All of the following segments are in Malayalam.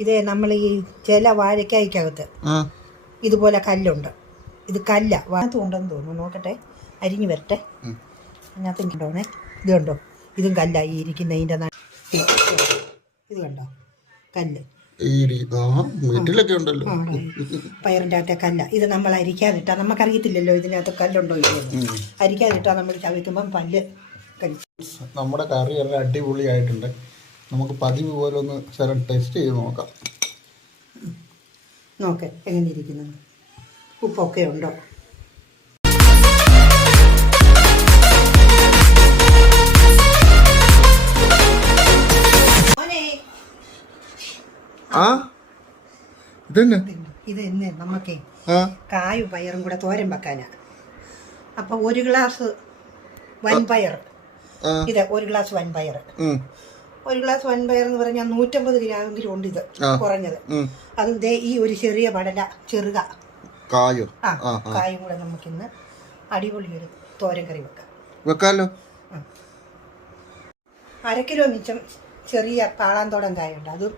ഇത് നമ്മൾ ഈ ചില വാഴക്കായ്ക്കകത്ത് ഇതുപോലെ കല്ലുണ്ട്. ഇത് കല്ല. വാഴത്തും ഉണ്ടെന്ന് തോന്നുന്നു. നോക്കട്ടെ. അരിഞ്ഞു വരട്ടെ. അതിനകത്ത് കണ്ടോണേ ഇത് കണ്ടോ? ഇതും കല്ല. ഈ ഇരിക്കുന്നതിന്റെ നട ഇത് കണ്ടോ? കല്ല്. വീട്ടിലൊക്കെ ഉണ്ടല്ലോ. പയറിന്റെ അകത്തെ കല്ല. ഇത് നമ്മൾ അരിക്കാതിട്ടാ. നമുക്കറിയത്തില്ലല്ലോ ഇതിനകത്ത് കല്ലുണ്ടോ ഇല്ലയോ എന്ന്. അരിക്കാതിട്ടാൽ നമ്മൾ ചവിക്കുമ്പം പല്ല് നമ്മുടെ കറി എല്ലാം അടിപൊളിയായിട്ടുണ്ട്. നമുക്ക് പതിവ് പോലെ ഒന്ന് ശരം ടെസ്റ്റ് ചെയ്ത് നോക്കാം. നോക്കേ എങ്ങനെ ഇരിക്കുന്നു ഉപ്പൊക്കെ ഉണ്ടോ? ആ? ഇതെന്നെ? ഇത് ഇന്ന് നമുക്കേ കായും പയറും കൂടെ തോരൻ വെക്കാനാ. അപ്പൊ ഒരു ഗ്ലാസ് വൻപയർ. ഇതെ ഒരു ഗ്ലാസ് വൻപയർ. ഒരു ഗ്ലാസ് വൻപയർ എന്ന് പറഞ്ഞാൽ നൂറ്റമ്പത് ഗ്രാമെങ്കിലും ഉണ്ട് ഇത്. കുറഞ്ഞത്. അതും ദേ ഈ ഒരു ചെറിയ പടല ചെറുക. കായോ. ആ കായും കൂടെ നമുക്കിന്ന് അടിപൊളി ഒരു തോരൻ കറി വെക്കാം. വെക്കാലോ? അര കിലോ മിച്ചം ചെറിയ പാളാന്തോടം കായുണ്ട്. അതും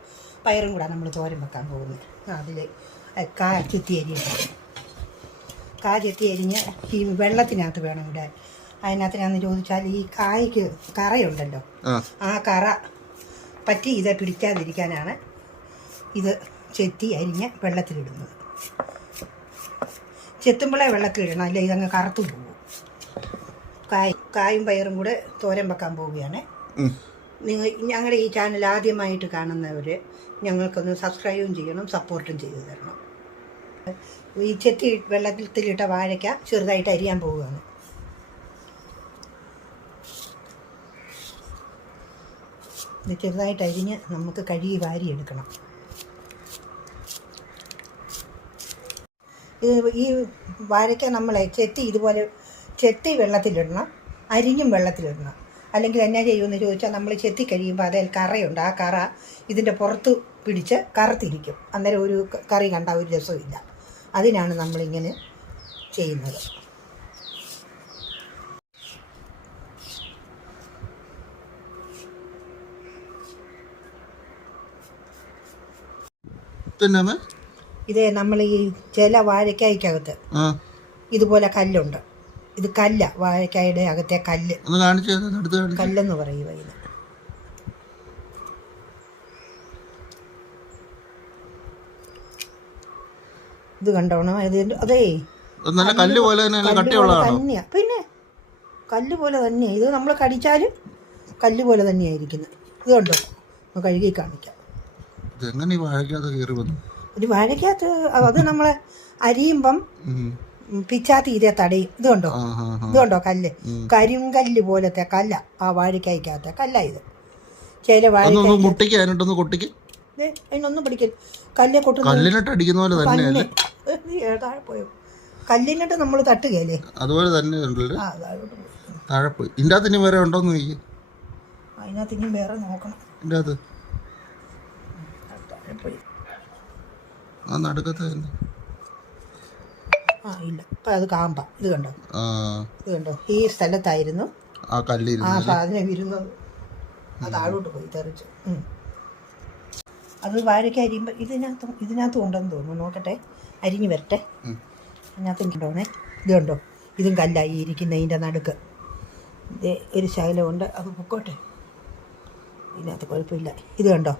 പയറും കൂടെ നമ്മൾ തോരൻ വെക്കാൻ പോകുന്നത്. അതിൽ കാ ചെത്തി അരിയണം കാ ചെത്തി അരിഞ്ഞ് ഈ വെള്ളത്തിനകത്ത് വേണം ഇവിടെ അതിനകത്ത് ഞാൻ ചോദിച്ചാൽ ഈ കായ്ക്ക് കറയുണ്ടല്ലോ. ആ കറ പറ്റി ഇത് പിടിക്കാതിരിക്കാനാണ് ഇത് ചെത്തി അരിഞ്ഞ് വെള്ളത്തിലിടുന്നത്. ചെത്തുമ്പോഴേ വെള്ളത്തിലിടണം അല്ലെ? ഇതങ്ങ് കറുത്തു പോകും. കായ് കായും പയറും കൂടെ തോരൻ വെക്കാൻ പോവുകയാണ്. നിങ്ങൾ ഞങ്ങളുടെ ഈ ചാനൽ ആദ്യമായിട്ട് കാണുന്നവർ ഞങ്ങൾക്കൊന്ന് സബ്സ്ക്രൈബും ചെയ്യണം സപ്പോർട്ടും ചെയ്തു തരണം. ഈ ചെത്തി വെള്ളത്തിലിട്ട വാഴയ്ക്ക ചെറുതായിട്ട് അരിയാൻ പോവുകയാണ്. ഇത് ചെറുതായിട്ട് അരിഞ്ഞ് നമുക്ക് കഴുകി വാരിയെടുക്കണം. ഇത് ഈ വാരയ്ക്ക നമ്മളെ ചെത്തി ഇതുപോലെ ചെത്തി വെള്ളത്തിലിടണം. അരിഞ്ഞും വെള്ളത്തിലിടണം. അല്ലെങ്കിൽ എന്നാ ചെയ്യുമെന്ന് ചോദിച്ചാൽ നമ്മൾ ചെത്തി കഴിയുമ്പോൾ അതിൽ കറയുണ്ട്. ആ കറ ഇതിന്റെ പുറത്ത് പിടിച്ച് കറുത്തിരിക്കും. അന്നേരം ഒരു കറി കണ്ട ഒരു രസമില്ല അതിനാണ് നമ്മളിങ്ങനെ ചെയ്യുന്നത്. ഇതെന്നാമേ ഇത് നമ്മൾ ഈ ചില വാഴക്കായ്ക്കകത്ത് ഇതുപോലെ കല്ലുണ്ട്. ഇത് കല്ല വാഴക്കായുടെ അകത്തെ കല്ല്. കല്ലെന്ന് പറയുക ഇത് ഇത് കണ്ടോണം അതേ. നല്ല കല്ല് പോലെ തന്നെ തന്നെയാ. പിന്നെ കല്ല് പോലെ തന്നെയാ. ഇത് നമ്മൾ കടിച്ചാലും കല്ല് പോലെ തന്നെയായിരിക്കുന്നത് ഇത് കണ്ടോ? കഴുകി കാണിക്കാം. ഇതെങ്ങനെ ഈ വാഴയ്ക്കകത്ത് കയറി വന്നു? ഒരു വാഴക്കകത്ത് അത് നമ്മളെ അരിയുമ്പം പിച്ചാ തീരെ തടയും. ഇത് കണ്ടോ? ആ ആ ആ. ഇത് കണ്ടോ? കല്ല്. കരിങ്കല്ല് പോലത്തെ കല്ല ആ വാഴക്കായ്ക്കകത്തെ കല്ല ഇത്. ചില വാഴ അതിനൊന്നും പിടിക്കൽ കല്ലെ കൊട്ടുന്ന കല്ലിനിട്ട് അടിക്കുന്ന പോലെ തന്നെ താഴെ പോയോ? കല്ലിനിട്ട് നമ്മൾ തട്ടുകയല്ലേ? അതുപോലെ തന്നെ താഴെ പോയി. ഇതിന്റെ അകത്ത് ഇനി വേറെ ഉണ്ടോന്ന് അതിനകത്ത് ഇനി വേറെ നോക്കണം. ഇതിന്റെ അകത്ത് ആ, താഴെ പോയി ആ നടുക്കത്ത് തന്നെ. ആ ഇല്ല. അത് കാമ്പ. ഇത് കണ്ടോ? ആ. ഇത് കണ്ടോ? ഈ സ്ഥലത്തായിരുന്നു. ആ ആ കല്ലിരുന്ന് സാധനം ഇരുന്നത് അത് താഴോട്ട് പോയി തെറിച്ചു. ഉം. അത് വാഴയ്ക്ക് അരിയുമ്പോൾ ഇതിനകത്ത് ഇതിനകത്തും ഉണ്ടെന്ന് തോന്നുന്നു. നോക്കട്ടെ. അരിഞ്ഞു വരട്ടെ. അതിനകത്ത് കണ്ടോണേ ഇത് കണ്ടോ? ഇതും കല്ലായി ഇരിക്കുന്നതിന്റെ നടുക്ക്. ഇത് ഒരു ശകലമുണ്ട്. അത് പൊക്കോട്ടെ. ഇതിനകത്ത് കുഴപ്പമില്ല. ഇത് കണ്ടോ?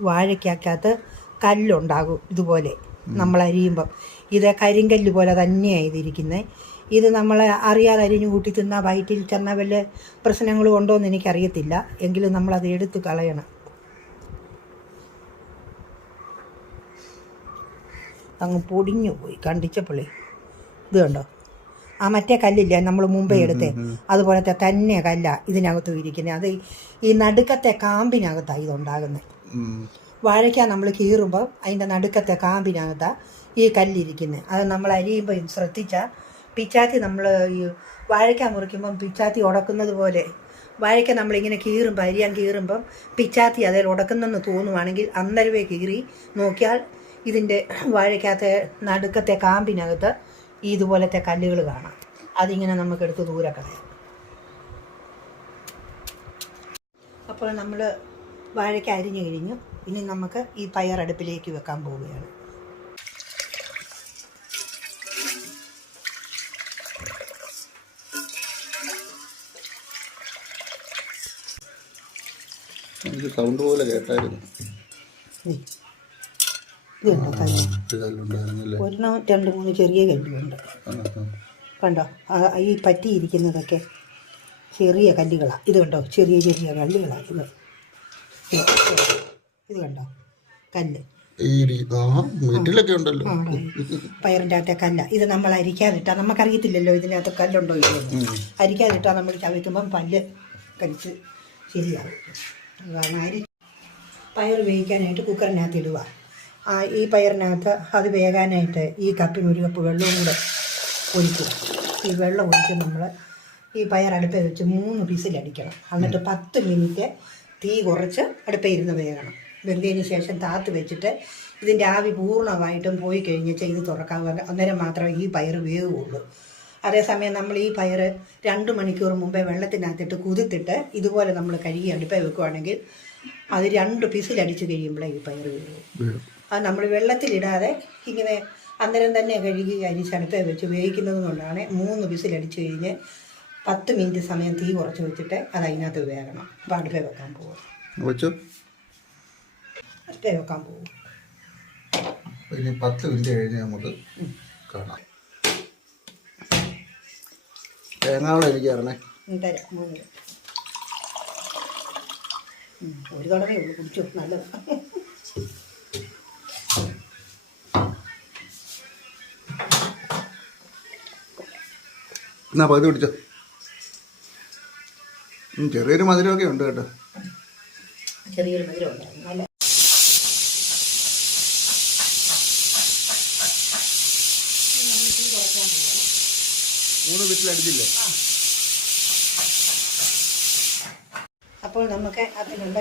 വാഴയ്ക്കകത്ത് കല്ലുണ്ടാകും ഇതുപോലെ നമ്മൾ അരിയുമ്പം. ഇത് കരിങ്കല്ല് പോലെ തന്നെയാണ് ഇതിരിക്കുന്നത് ഇത് നമ്മൾ അറിയാതെ അരിഞ്ഞു കൂട്ടി തിന്നാൽ വയറ്റിൽ ചെന്ന വല്ല പ്രശ്നങ്ങളും ഉണ്ടോ എന്ന് എനിക്കറിയത്തില്ല. എങ്കിലും നമ്മളത് എടുത്ത് കളയണം. അങ്ങ് പൊടിഞ്ഞു പോയി. കണ്ടിച്ചപ്പോളേ ഇത് കണ്ടോ? ആ മറ്റേ കല്ലില്ലേ നമ്മൾ മുമ്പേ എടുത്തേ? അതുപോലത്തെ തന്നെ കല്ല ഇതിനകത്തും ഇരിക്കുന്നത് അത് ഈ നടുക്കത്തെ കാമ്പിനകത്താണ് ഇതുണ്ടാകുന്നത്. വാഴയ്ക്ക നമ്മൾ കീറുമ്പോൾ അതിന്റെ നടുക്കത്തെ കാമ്പിനകത്ത ഈ കല്ലിരിക്കുന്നത് അത് നമ്മൾ അരിയുമ്പോൾ ശ്രദ്ധിച്ചാൽ പിച്ചാത്തി നമ്മൾ ഈ വാഴയ്ക്ക മുറിക്കുമ്പം പിച്ചാത്തി ഉടക്കുന്നത് പോലെ വാഴയ്ക്ക നമ്മളിങ്ങനെ കീറുമ്പോൾ അരിയാൻ കീറുമ്പം പിച്ചാത്തി അതിൽ ഉടക്കുന്നെന്ന് തോന്നുവാണെങ്കിൽ അന്നരവേ കീറി നോക്കിയാൽ ഇതിന്റെ വാഴയ്ക്കകത്തെ നടുക്കത്തെ കാമ്പിനകത്ത് ഇതുപോലത്തെ കല്ലുകൾ കാണാം. അതിങ്ങനെ നമുക്കെടുത്ത് ദൂരെ കളയാം. അപ്പോൾ നമ്മൾ വാഴയ്ക്ക അരിഞ്ഞു കഴിഞ്ഞു. ഇനി നമുക്ക് ഈ പയർ അടുപ്പിലേക്ക് വെക്കാൻ പോവുകയാണ്. എനിക്ക് സൗണ്ട് പോലെ കേട്ടായിരുന്നു. ഒരെണ്ണം രണ്ട് മൂന്ന് ചെറിയ കല്ലുണ്ട് ആ കണ്ടോ? ഈ പറ്റിയിരിക്കുന്നതൊക്കെ ചെറിയ കല്ലുകളാണ് ഇത് കണ്ടോ ചെറിയ ചെറിയ കല്ലുകളാണ് ഇത്. ഇത് കണ്ടോ? കല്ല്. ഉണ്ടല്ലോ. പയറിന്റെ അകത്തെ കല്ല. ഇത് നമ്മൾ അരിക്കാതിട്ടാൽ നമുക്കറിയത്തില്ലല്ലോ ഇതിനകത്ത് കല്ലുണ്ടോ ഇല്ലയോ അരിക്കാതിട്ടാ അരിക്കാതിട്ടാൽ നമ്മൾ ചവയ്ക്കുമ്പം പല്ല് കടിച്ച് ശരിയാവും. അരി. പയർ വേവിക്കാനായിട്ട് കുക്കറിനകത്ത് ഇടുക. ആ ഈ പയറിനകത്ത് അത് വേകാനായിട്ട് ഈ കപ്പിന് ഒരു കപ്പ് വെള്ളവും കൂടെ ഒഴിക്കുക. ഈ വെള്ളം ഒഴിച്ച് നമ്മൾ ഈ പയർ അടുപ്പിൽ വെച്ച് മൂന്ന് പീസിലടിക്കണം. എന്നിട്ട് പത്ത് മിനിറ്റ് തീ കുറച്ച് അടുപ്പിൽ ഇരുന്ന് വേകണം. വെന്തതിന് ശേഷം താത്ത് വെച്ചിട്ട് ഇതിന്റെ ആവി പൂർണമായിട്ടും പോയി കഴിഞ്ഞ് ചെയ്ത് തുറക്കാൻ അന്നേരം മാത്രമേ ഈ പയർ വേവുകയുള്ളൂ അതേസമയം നമ്മൾ ഈ പയർ രണ്ട് മണിക്കൂർ മുമ്പേ വെള്ളത്തിനകത്തിട്ട് കുതിർത്തിട്ട് ഇതുപോലെ നമ്മൾ കഴുകി അടുപ്പിൽ വെക്കുവാണെങ്കിൽ അത് രണ്ട് പിസിലടിച്ച് കഴിയുമ്പോഴേ ഈ പയർ വീഴും. അത് നമ്മൾ വെള്ളത്തിലിടാതെ ഇങ്ങനെ അന്നേരം തന്നെ കഴുകി അരിച്ച് അടുപ്പിൽ വെച്ച് വേവിക്കുന്നത് കൊണ്ടാണ് മൂന്ന് വിസിലടിച്ച് കഴിഞ്ഞ് പത്ത് മിനിറ്റ് സമയം തീ കുറച്ച് വെച്ചിട്ട് അത് അതിനകത്ത് വേകണം അപ്പോൾ അടുപ്പിൽ വെക്കാൻ പോകും അടുപ്പിൽ വെക്കാൻ പോകും. ഇനി പത്ത് മിനിറ്റ് കഴിഞ്ഞ് നമുക്ക് കാണാം. തേങ്ങാവളം എനിക്ക് തരണേ. തരാം ഒരു തടവേ ഉള്ളൂ കുടിച്ചു നല്ലത്. എന്നാ പകുതി പിടിച്ചോ ചെറിയൊരു മധുരമൊക്കെ ഉണ്ട് കേട്ടോ. ചെറിയൊരു മധുരം ഉണ്ടായിരുന്നു നല്ല മൂന്ന് അപ്പോൾ നമുക്ക് അതിനുള്ള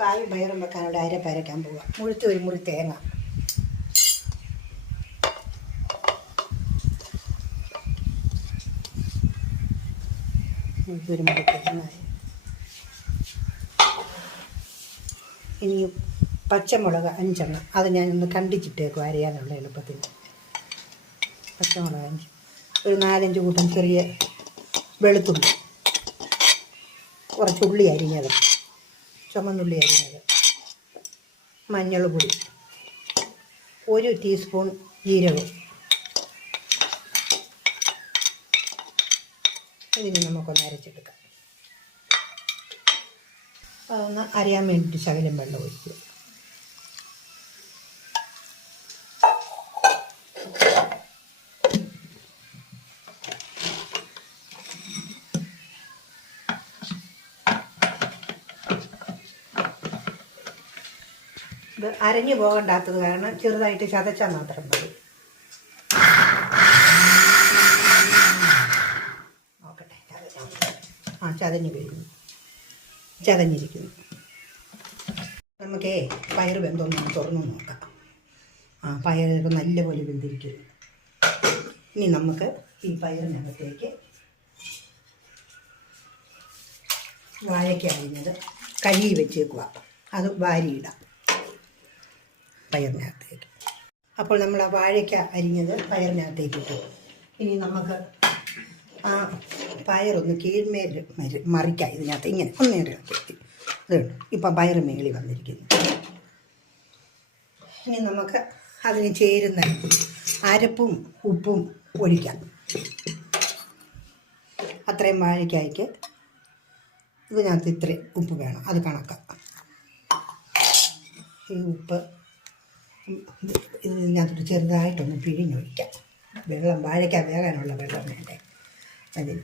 കായും പയറും വെക്കാനുള്ള അരപ്പ് അരയ്ക്കാൻ പോവാം. മുഴുത്ത് ഒരു മുറി തേങ്ങ. ഒരു മുറി തേങ്ങ. ഇനി പച്ചമുളക് അഞ്ചെണ്ണം. അത് ഞാനൊന്ന് കണ്ടിച്ചിട്ടേക്കും അരയാനുള്ള എളുപ്പത്തിന്. പച്ചമുളക് അഞ്ച് ഒരു നാലഞ്ച് കൂട്ടം ചെറിയ വെളുത്തുള്ളി. കുറച്ച് ഉള്ളി അരിഞ്ഞത്. ചുമന്നുള്ളി അരിഞ്ഞത്. മഞ്ഞൾപ്പൊടി. പൊടി ഒരു ടീസ്പൂൺ ജീരകം. ഇതിന് നമുക്കൊന്ന് അരച്ചെടുക്കാം. അതൊന്ന് അരയാൻ വേണ്ടിയിട്ട് ശകലം വെള്ളം ഒഴിക്കുക. അരഞ്ഞു പോകണ്ടാത്തത് കാരണം ചെറുതായിട്ട് ചതച്ചാൽ മാത്രം മതി. നോക്കട്ടെ? ആ ചതഞ്ഞു കഴിഞ്ഞു ചതഞ്ഞിരിക്കുന്നു. നമുക്കേ പയർ വെന്തൊന്ന് തുറന്നു നോക്കാം. ആ പയർ നല്ലപോലെ വെന്തിരിക്കുന്നു. ഇനി നമുക്ക് ഈ പയറിനകത്തേക്ക് വാഴയ്ക്ക അരിഞ്ഞത് കഴുകി വെച്ചേക്കുക. അത് വാരിയിടാം. പയറിനകത്തേക്ക്. അപ്പോൾ നമ്മൾ ആ വാഴയ്ക്ക അരിഞ്ഞത് പയറിനകത്തേക്ക് ഇട്ടു. ഇനി നമുക്ക് ആ പയറൊന്ന് കീഴ്മേൽ മരി മറിക്കാം ഇതിനകത്ത് ഇങ്ങനെ ഒന്നേറെ ഇറക്കി ഇതുണ്ട് ഇപ്പം പയർ മേളി വന്നിരിക്കുന്നു. ഇനി നമുക്ക് അതിന് ചേരുന്ന അരപ്പും ഉപ്പും ഒഴിക്കാം. അത്രയും വാഴയ്ക്കായിക്ക് ഇതിനകത്ത് ഇത്രയും ഉപ്പ് വേണം. അത് കണക്കാം ഈ ഉപ്പ് ഇതിനകത്തോട്ട് ചെറുതായിട്ടൊന്ന് പിഴിഞ്ഞൊഴിക്കാം. വെള്ളം വാഴയ്ക്ക വേകാനുള്ള വെള്ളം വേണ്ടേ? അതിൽ.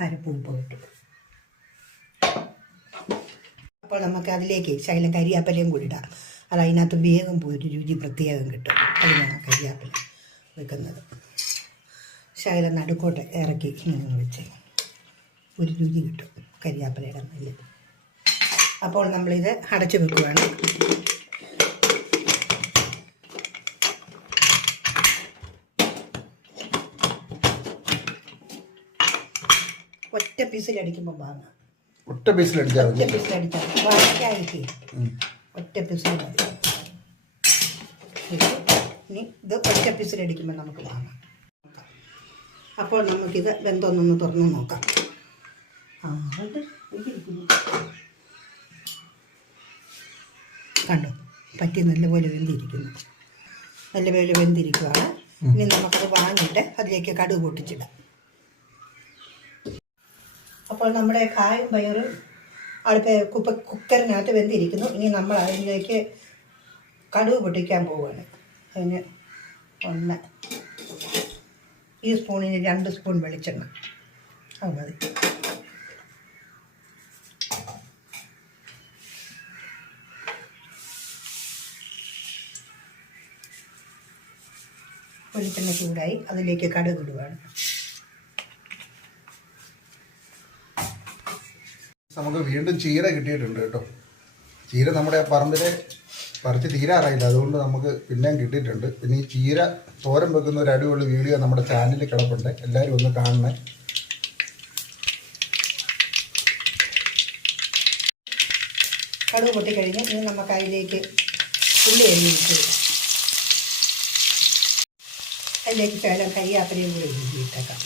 അരപ്പും കിട്ടും അപ്പോൾ നമുക്ക് അതിലേക്ക് ശകലം കരിയാപ്പലയും കൂടി ഇടാം. അത് അതിനകത്ത് വേഗം പോയിട്ട് രുചി പ്രത്യേകം കിട്ടും. അതിനാണ് കരിയാപ്പില വെക്കുന്നത്. പക്ഷേ അതിലെ നടുക്കോട്ട് ഇറക്കി ഇങ്ങനെ വെച്ച്. ഒരു രുചി കിട്ടും കരിയാപ്പിലയുടെ നെല്ല് അപ്പോൾ നമ്മളിത് അടച്ചു വെക്കുകയാണ് ഒറ്റ പീസിലടിക്കുമ്പോൾ വാങ്ങാം. ഒറ്റ പീസിലടിച്ചാൽ ഒറ്റ പീസിലടിച്ചാൽ വാഴയ്ക്കായിരിക്കും. ഒറ്റ പീസിൽ മതി. ഇനി ഇത് ഒറ്റ പീസിലടിക്കുമ്പോൾ നമുക്ക് വാങ്ങാം അപ്പോൾ നമുക്കിത് വെന്തോന്നൊന്ന് തുറന്ന് നോക്കാം. കണ്ടോ? പറ്റി നല്ലപോലെ വെന്തിരിക്കുന്നു. നല്ലപോലെ വെന്തിരിക്കുകയാണ് ഇനി നമുക്കത് വാങ്ങിയിട്ട് അതിലേക്ക് കടുക് പൊട്ടിച്ചിടാം. അപ്പോൾ നമ്മുടെ കായും പയറും അടുപ്പ് കുപ്പ കുക്കറിനകത്ത് വെന്തിരിക്കുന്നു. ഇനി നമ്മൾ അതിലേക്ക് കടുവ് പൊട്ടിക്കാൻ പോവുകയാണ്. അതിന് ഒന്ന് ഈ സ്പൂണിന് രണ്ട് സ്പൂൺ വെളിച്ചെണ്ണ. അത് മതി. വെളിച്ചെണ്ണ ചൂടായി അതിലേക്ക് കടുക് നമുക്ക് വീണ്ടും ചീര കിട്ടിയിട്ടുണ്ട് കേട്ടോ. ചീര നമ്മുടെ പറമ്പിലെ പറിച്ച് തീരാറായില്ല. അതുകൊണ്ട് നമുക്ക് പിന്നെയും കിട്ടിയിട്ടുണ്ട്. പിന്നെ ഈ ചീര തോരൻ വെക്കുന്ന ഒരു അടിപൊളി വീഡിയോ നമ്മുടെ ചാനലിൽ കിടപ്പുണ്ട്. എല്ലാവരും ഒന്ന് കാണണേ. കടുക് പൊട്ടിക്കഴിഞ്ഞ് ഇനി നമുക്ക് അതിലേക്ക് ഉള്ളി അരിഞ്ഞിട്ട് അതിലേക്ക് ശകലം കരിയാപ്പലയും കൂടി ഇട്ടേക്കാം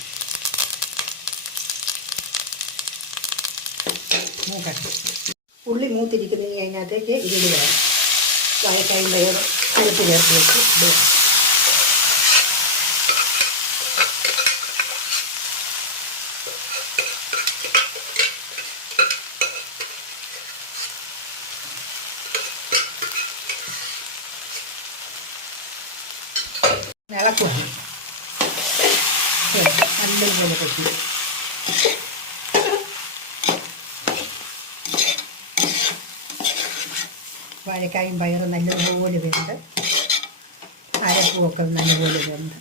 മൂക്കട്ട്. ഉള്ളി മൂത്തിരിക്കുന്നതിന് അതിനകത്തേക്ക് ഇതിടുക വാഴക്കായും വേറെ അടുത്ത് ചേർത്ത് വെച്ച് ഇടുക ഇളക്കുവാണ് നല്ലതുപോലെ പറ്റി വാഴക്കായും പയറും നല്ലതുപോലെ വെന്ത് അരപ്പുമൊക്കെ നല്ലപോലെ വെന്ത്.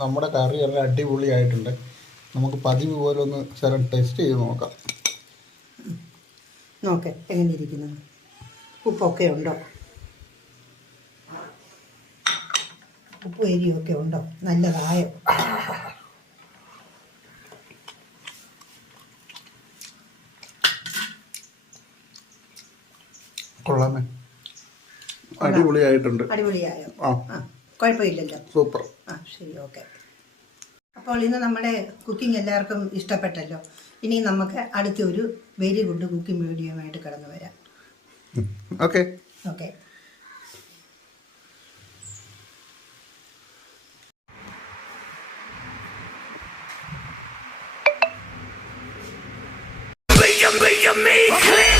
നമ്മുടെ കറി എല്ലാം അടിപൊളിയായിട്ടുണ്ട്. നമുക്ക് പതിവ് പോലെ ഒന്ന് ശരം ടേസ്റ്റ് ചെയ്ത് നോക്കാം. നോക്കെ എങ്ങനെ ഇരിക്കുന്നു ഉപ്പൊക്കെ ഉണ്ടോ? ഉപ്പ് എരിയൊക്കെ ഉണ്ടോ? നല്ലതായോ? അടിപൊളിയായിട്ടുണ്ട്. അടിപൊളിയായോ? ആ. കുഴപ്പമില്ലല്ലോ. സൂപ്പർ. ആ ശരി ഓക്കെ. അപ്പോൾ ഇന്ന് നമ്മുടെ കുക്കിംഗ് എല്ലാവർക്കും ഇഷ്ടപ്പെട്ടല്ലോ. ഇനി നമുക്ക് അടുത്ത ഒരു വെരി ഗുഡ് കുക്കിംഗ് വീഡിയോയുമായിട്ട് കടന്നു വരാം. Okay. Okay. Make me clear.